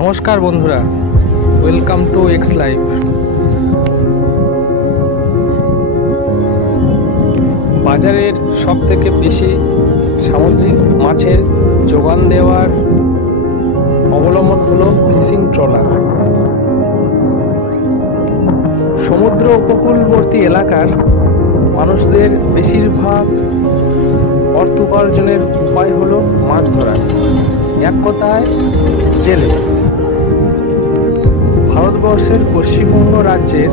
নমস্কার বন্ধুরা, welcome to x live. বাজারের সবথেকে বেশি সামুদ্রিক মাছের যোগান দেওয়ার অবলম্বন হলো ফিশিং ট্রলার। সমুদ্র উপকূলবর্তী এলাকার মানুষদের বেশিরভাগ অর্থ উপার্জনের উপায় হলো মাছ ধরা, এক কথায় জেলে। ভারতবর্ষের পশ্চিমবঙ্গ রাজ্যের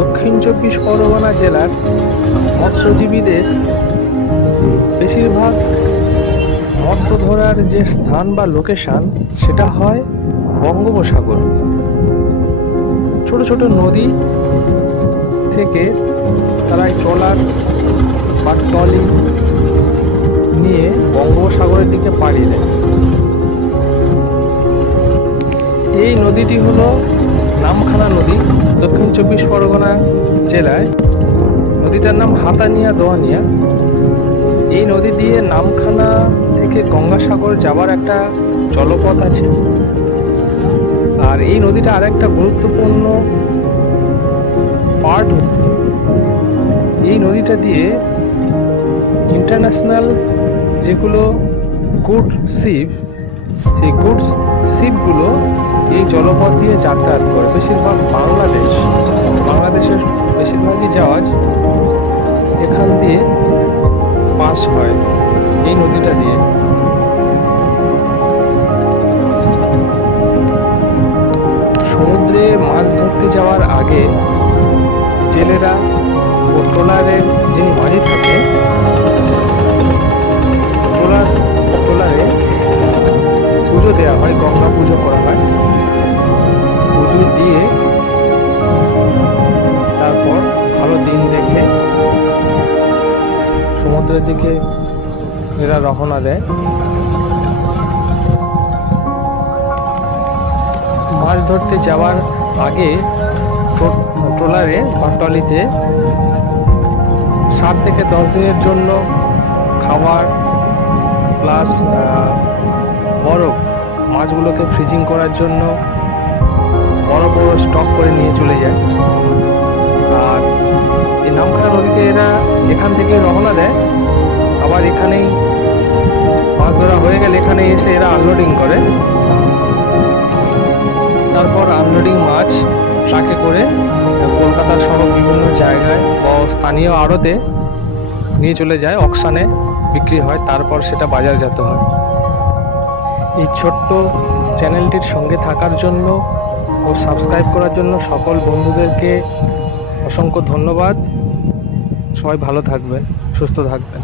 দক্ষিণ 24 পরগনা জেলার মৎস্যজীবীদের বেশিরভাগ মৎস্য ধরার যে স্থান বা লোকেশন সেটা হয় বঙ্গোপসাগর। ছোট ছোট নদী থেকে তারা ট্রলার বা ট্রলি নিয়ে বঙ্গোপসাগরের দিকে পাড়ি দেয়। এই নদীটি হলো নামখানা নদী, দক্ষিণ 24 পরগনা জেলায়। নদীটার নাম হাতানিয়া দোয়ানিয়া। এই নদী দিয়ে নামখানা থেকে গঙ্গাসাগর যাবার একটা জলপথ আছে। আর এই নদীটা আরেকটা গুরুত্বপূর্ণ পার্ট। এই নদীটা দিয়ে ইন্টারন্যাশনাল যেগুলো গুড শিপ, সেই গুডস শিপগুলো এই জলপথ দিয়ে যাতায়াত করে। বেশিরভাগ বাংলাদেশের বেশিরভাগই জাহাজ এখান দিয়ে পাস হয়, এই নদীটা দিয়ে। সমুদ্রে মাছ ধরতে যাওয়ার আগে জেলেরা ও ট্রলারের যিনি মাঝি থাকে, ট্রলারে পুজো দেওয়া হয়, গঙ্গা পুজো করা হয়। পুজো দিয়ে তারপর ভালো দিন দেখে সমুদ্রের দিকে এরা রওনা দেয়। মাছ ধরতে যাওয়ার আগে ট্রলারে বা ট্রলিতে 7 থেকে 10 দিনের জন্য খাবার প্লাস বরফ, মাছগুলোকে ফ্রিজিং করার জন্য বড় স্টক করে নিয়ে চলে যায়। আর এই নামখানা নদীতে এরা এখান থেকে রওনা দেয়। আবার এখানেই মাছ ধরা হয়ে গেলে এখানে এসে এরা আনলোডিং করে। তারপর আনলোডিং মাছ ট্রাকে করে কলকাতা সহ বিভিন্ন জায়গায় বা স্থানীয় আড়তে নিয়ে চলে যায়, অকশনে বিক্রি হয়, তারপর সেটা বাজারজাত হয়। এই ছোট্ট চ্যানেলটির সঙ্গে থাকার জন্য ও সাবস্ক্রাইব করার জন্য সকল বন্ধুদেরকে অসংখ্য ধন্যবাদ। সবাই ভালো থাকবেন, সুস্থ থাকবেন।